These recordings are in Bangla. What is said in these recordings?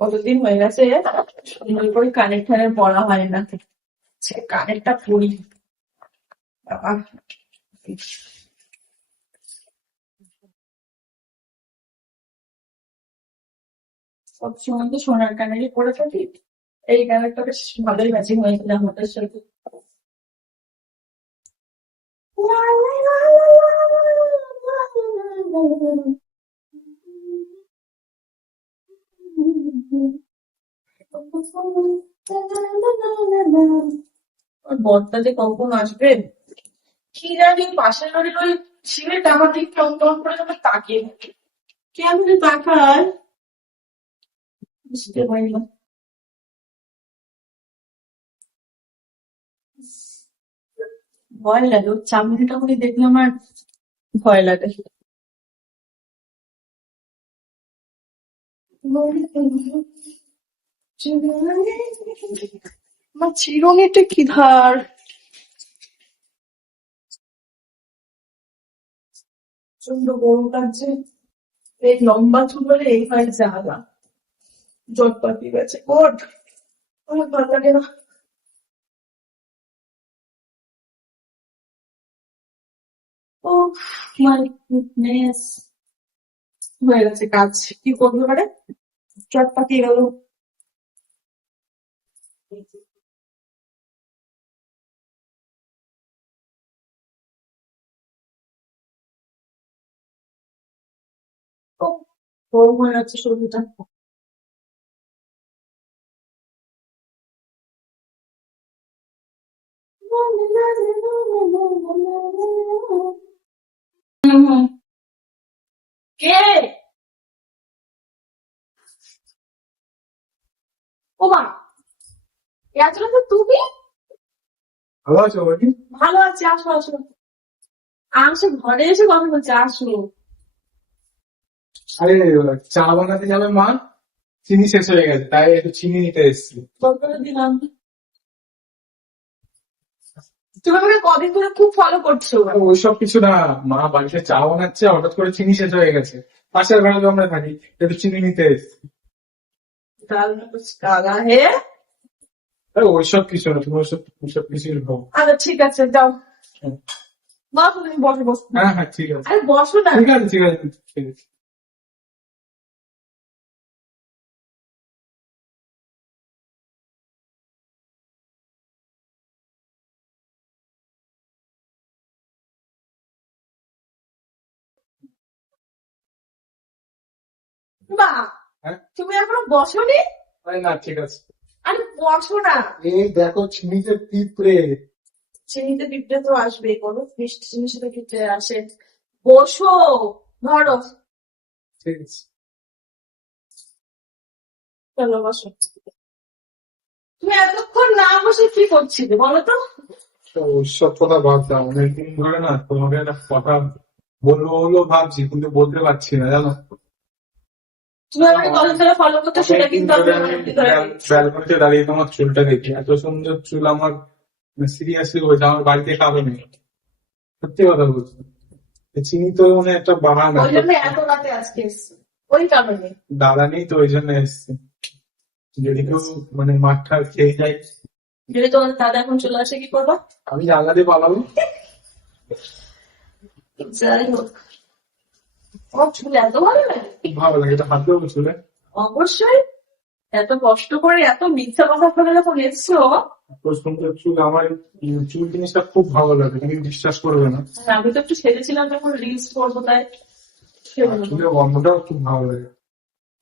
কতদিন হয়ে গেছে সুন্দর করে কানের ঠানের পড়া হয় না। কানেরটা পড়ি বাবা। সবসময় তো সোনার কানেরই পরে থাকি। এই কানেরটা বেশ ভালোই ম্যাচিং হয়েছিল আমাদের সাথে। ওর বরটা যে কখন আসবে কি জানি, পাশের বাড়ির ওই ছেলেটা আমার ঠিক টন টন করে যখন তাকিয়ে থাকে। কেমন তাকায় বুঝতে পারি না। ভয় লাগে, ওর চামড়ি টামড়ি দেখলে আমার ভয় লাগে। আমার চিরুনিটা কি ধার, প্রচন্ড গরম লাগছে। এই লম্বা চুল হলে এই হয় জ্বালা, জট পাকিয়ে গেছে কোট, আমার ভালো লাগে না। ও মাই গুডনেস, হয়ে গেছে কাজ, কি করবো এবারে, জট পাকিয়ে গেল। ও গরম হয়ে যাচ্ছে শরীরটা। হুম, কে? ও মা, এত তো তুমি? ভালো আছো বাকি? ভালো আছি, আসো আসো। আসো, ঘরে এসে কথা বলছে, আসো। আরে চা বানাতে যাবে মা, চিনি শেষ হয়ে গেছে তাই একটু চিনি নিতে এসেছি। বলতে দিলাম, তুমি আমাকে কদিন ধরে খুব ফলো করছো। ওইসব কিছু না, মা বাড়িতে চা বানাচ্ছে, হঠাৎ করে চিনি শেষ হয়ে গেছে। পাশের ঘরে তো আমরা থাকি, একটু চিনি নিতে এসেছি। ডাল में कुछ काला है। আরে ওইসব কিছু না, তুমি ওইসব কিছুই ভাবো। আচ্ছা ঠিক আছে, যাও বসো, তুমি বসো বসো। হ্যাঁ হ্যাঁ ঠিক আছে, আরে বসো না। ঠিক আছে ঠিক আছে ঠিক আছে। বা, হ্যাঁ তুমি এখনো বসোনি? আরে না ঠিক আছে। আরে বসো না। এই দেখো চিনিতে পিঁপড়ে। চিনিতে পিঁপড়ে তো আসবে, কোনো মিষ্টি জিনিস তো পিঁপড়ে আসে। বসো, ধরো। ঠিক আছে। চলো বসো। তুমি এতক্ষণ না বসে কি করছিলে বলো তো? তো ওইসব কথা বাদ দাও, অনেকদিন ধরে না তোমাকে একটা কথা বলবো বলবো ভাবছি, কিন্তু বলতে পারছি না জানো। তুমি আমাকে কদিন ধরে ফলো করছো সেটা অনেকদিন কিন্তু ধরে আমি আমি উপলব্ধি করে নিচ্ছি। ব্যালকনিতে দাঁড়িয়ে তোমার চুলটা দেখি, এত সুন্দর চুল আমার সিরিয়াসলি বলছে আমার বাড়িতে কারো নেই, সত্যি কথা বলছি। চিনি তো মানে একটা বাহানা, ওই জন্য এত রাতে আজকে এসছি, ওই কারণে। দাদা নেই তো ওই জন্য এসছি, যদি কেউ মানে মাঠটা খেয়ে যায়। যদি তোমার দাদা এখন চলে আসে কি করবো? আমি জানলা দিয়ে পালাবো। যাই হোক, আমার চুল এত ভালো লাগে। খুব ভালো লাগে, এটা হাত দেবো চুলে। অবশ্যই, এত কষ্ট করে এত মিথ্যা কথা বলে যখন এসছো। এত সুন্দর চুল আমার, চুল জিনিসটা খুব ভালো লাগে, তুমি বিশ্বাস করবে না। আমি তো একটু ছেড়েছিলাম যখন রিলস করবো তাই। আর চুলের গন্ধটাও খুব ভালো লাগে।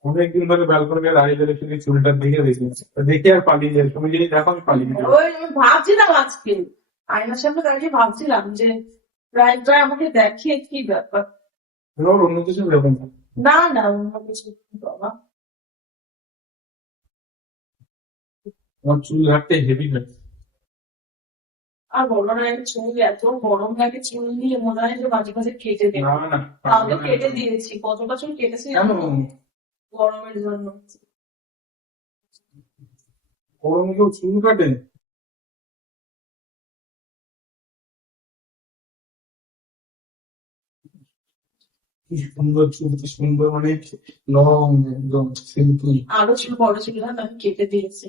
অনেকদিন ধরে ব্যালকনিতে দাঁড়িয়ে দাঁড়িয়ে শুধু চুলটা দেখে দেখি, দেখে আর পালিয়ে যায়, তুমি যদি দেখো আমি পালিয়ে যাবো। ওই আমি ভাবছিলাম আজকে আয়নার সামনে দাঁড়িয়ে ভাবছিলাম যে প্রায় প্রায় আমাকে দেখে কি ব্যাপার। তোমার অন্য কিছু ভেবো না। না না, অন্য কিছু না, বাবা। তোমার চুল ঘাটতে হেভি লাগে। আর বলো না, এই চুল এত গরম লাগে, চুল নিয়ে মনে হয় যে মাঝে মাঝে কেটে দেবো। না না তাও তো কেটে দিয়েছি, কতটা চুল কেটেছি কেন, জানো? গরমের জন্য। গরমে কেউ চুল কাটে? কি সুন্দর চুল, কি সুন্দর মানে লং, একদম সিম্পল। আরো ছিল বড় ছিল না, আমি কেটে দিয়েছি।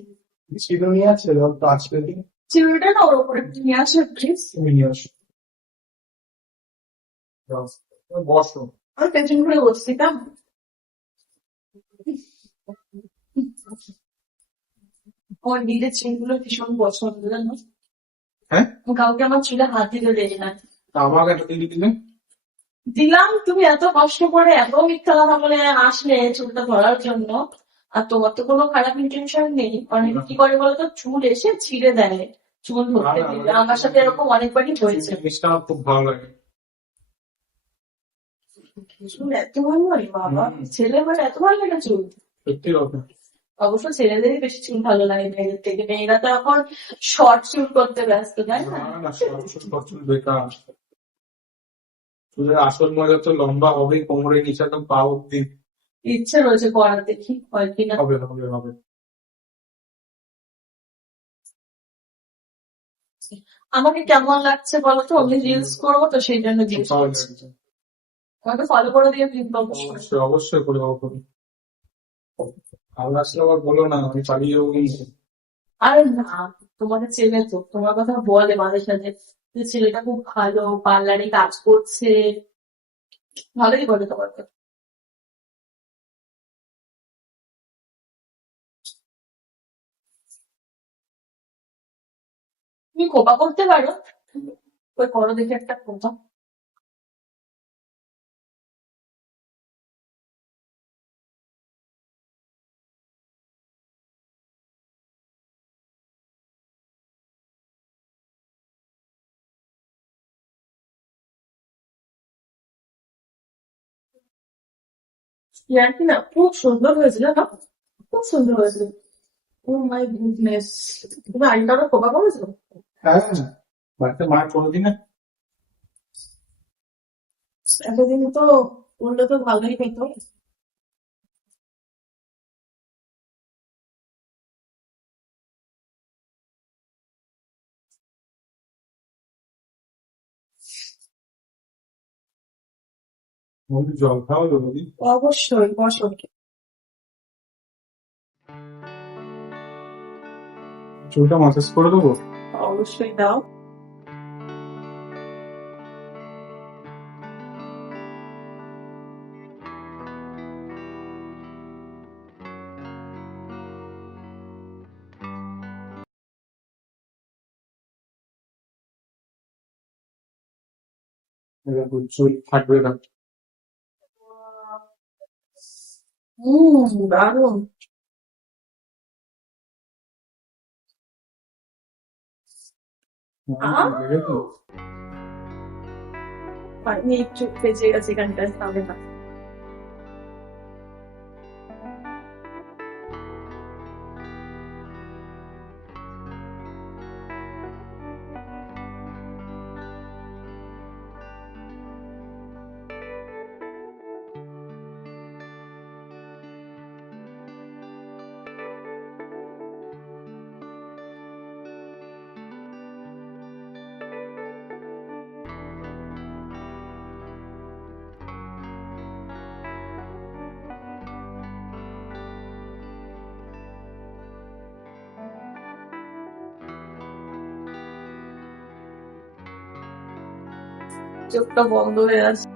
চিরুনি আছে, তো আজকে দিন চিরুনিটা না ওর উপরে একটু নিয়ে আসো প্লিজ। তুমি নিয়ে আসো। বসো। আমি পেছন ঘুরে বসছি তা। আমার নিজের চুলগুলো ভীষণ পছন্দ জানো। হ্যাঁ, আমি কাউকে আমার চুলে হাত দিতে দেই না। তা আমাকে একটা দিয়ে দিলে। দিলাম, তুমি এত কষ্ট করে এত মিথ্যা কথা বলে আসলে চুলটা ধরার জন্য। আর তোমার তো কোনো খারাপ ইন্টেনশন নেই। অনেকে কি করে বলতো, চুল এসে ছিঁড়ে দেয় চুল ধরতে দিলে। আমার সাথে এরকম অনেকবারই হয়েছে। জিনিসটা আমার খুব ভালো লাগে। চুল এত ভালো লাগে বাবা, ছেলে মানে এত ভালো লাগে চুল। সত্যি কথা। অবশ্য ছেলেদেরই বেশি চুল ভালো লাগে মেয়েদের থেকে, মেয়েরা তো এখন শর্ট চুল করতে ব্যস্ত, তাই না? না না, সব চুল বেকার। চুলের আসল মজা তো লম্বা হবেই, কোমরের নিচে তো পা অব্দি। ইচ্ছে রয়েছে করার, দেখি হয় কিনা। হবে হবে হবে। আমাকে কেমন লাগছে বলো তো, আমি রিলস করবো তো সেই জন্য জিজ্ঞেস ভালো করছি। লাগছে। আমাকে ফলো করে দিয়ে প্লিজ অবশ্যই। অবশ্যই অবশ্যই করে দেবো করি। ভালো আসলে আবার বলো না, আমি পালিয়ে যাবো কিন্তু। আরে না, তোমাকে চেনে তো, তোমার কথা বলে মাঝে সাঝে যে ছেলেটা খুব ভালো, পার্লারে কাজ করছে, ভালোই বলে তোমাকে। তুমি কোপা করতে পারো? ওই করো দেখে একটা কোপা। ইয়ার্কি না, খুব সুন্দর হয়েছিল না? খুব সুন্দর হয়েছিল। ও মাই গুডনেস, তুমি আইনটা কোপা করেছো? হ্যাঁ, বাড়িতে মা কোনোদিন না। এতদিন তো করলে তো ভালোই হতো। বৌদি জল খাও তো বৌদি। অবশ্যই বসো। চুলটা মাসাজ করে দেবো। অবশ্যই দাও। এরকম চুল থাকবে না। দারুন। দেখেছো? পানি একটু ভেজে গেছে এখানটায়, হবে না। চোখটা বন্ধ হয়ে আছে।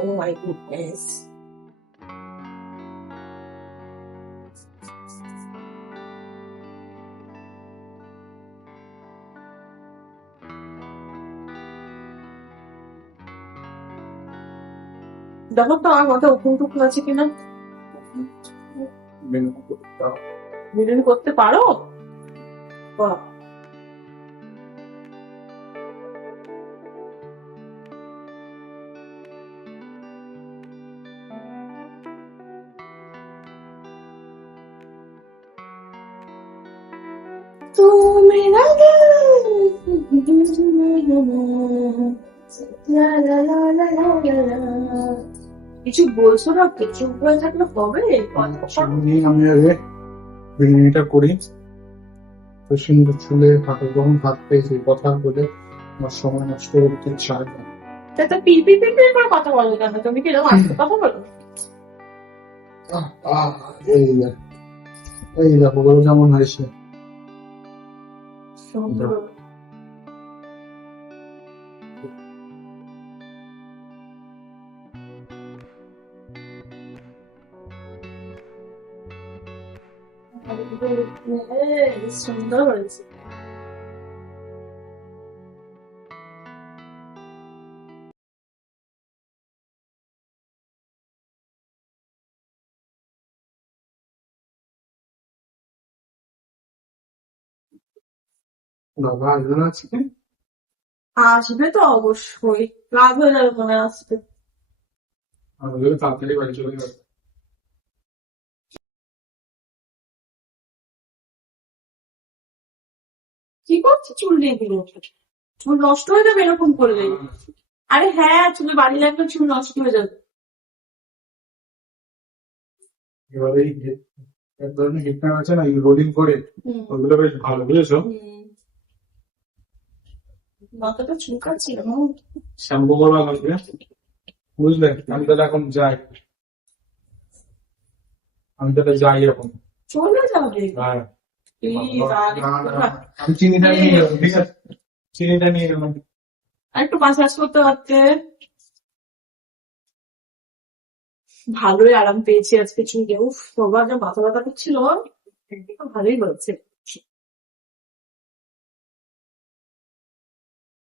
ও মাই গুডনেস। দেখো তো আমার মাথায় উকুন টুকুন আছে কিনা। ভিডিও করতে পারো? বাহ। तू मेरा লা লা লা লা লা লা লা। কিছু বলছো না, চুপ হয়ে থাকলে হবে? চিনি আমি আগে বিরিয়ানিটা করি। তো সুন্দর চুলে হাতে যখন ভাত পেয়েছি কথা বলে আমার সময় নষ্ট করতে চাই না। তা তো পিপি পিপি করে কথা বলো কেন? তুমি কি এরকম আস্তে কথা বলো? আহ, আহ, এই দেখ, এই দেখো বলো যেমন হয়েছে। সুন্দর। সুন্দর হয়েছে। বাবা আসবে না আজকে? আসবে তো অবশ্যই, রাত হয়ে যাবে মনে হয় আসবে। আমি বলি তাড়াতাড়ি বাড়ি চলে যাবে। কি করছে? চুল নিয়ে দিল, চুল নষ্ট হয়ে যাবে এরকম করলে। আরে হ্যাঁ, চুলে বাড়ি লাগলে চুল নষ্ট হয়ে যাবে। এবারে এই এক ধরনের হেডফোন আছে না রোলিং করে, হুম। ওগুলো বেশ ভালো বুঝেছো। মাথাটা চুলকাচ্ছিল না? শ্যাম্পু করবা লাগবে, বুঝলে। আমি তাহলে এখন যাই, এখন। চলে যাবে? হ্যাঁ, প্লিজ আমি চিনিটা নিয়ে যাবো, ঠিক আছে? চিনিটা নিয়ে গেলাম। আর একটু মাসাজ করতে পারতে। ভালোই আরাম পেয়েছি আজকে চুলে। উফ, বাবা যা মাথা ব্যথা করছিল, ভালোই হয়েছে।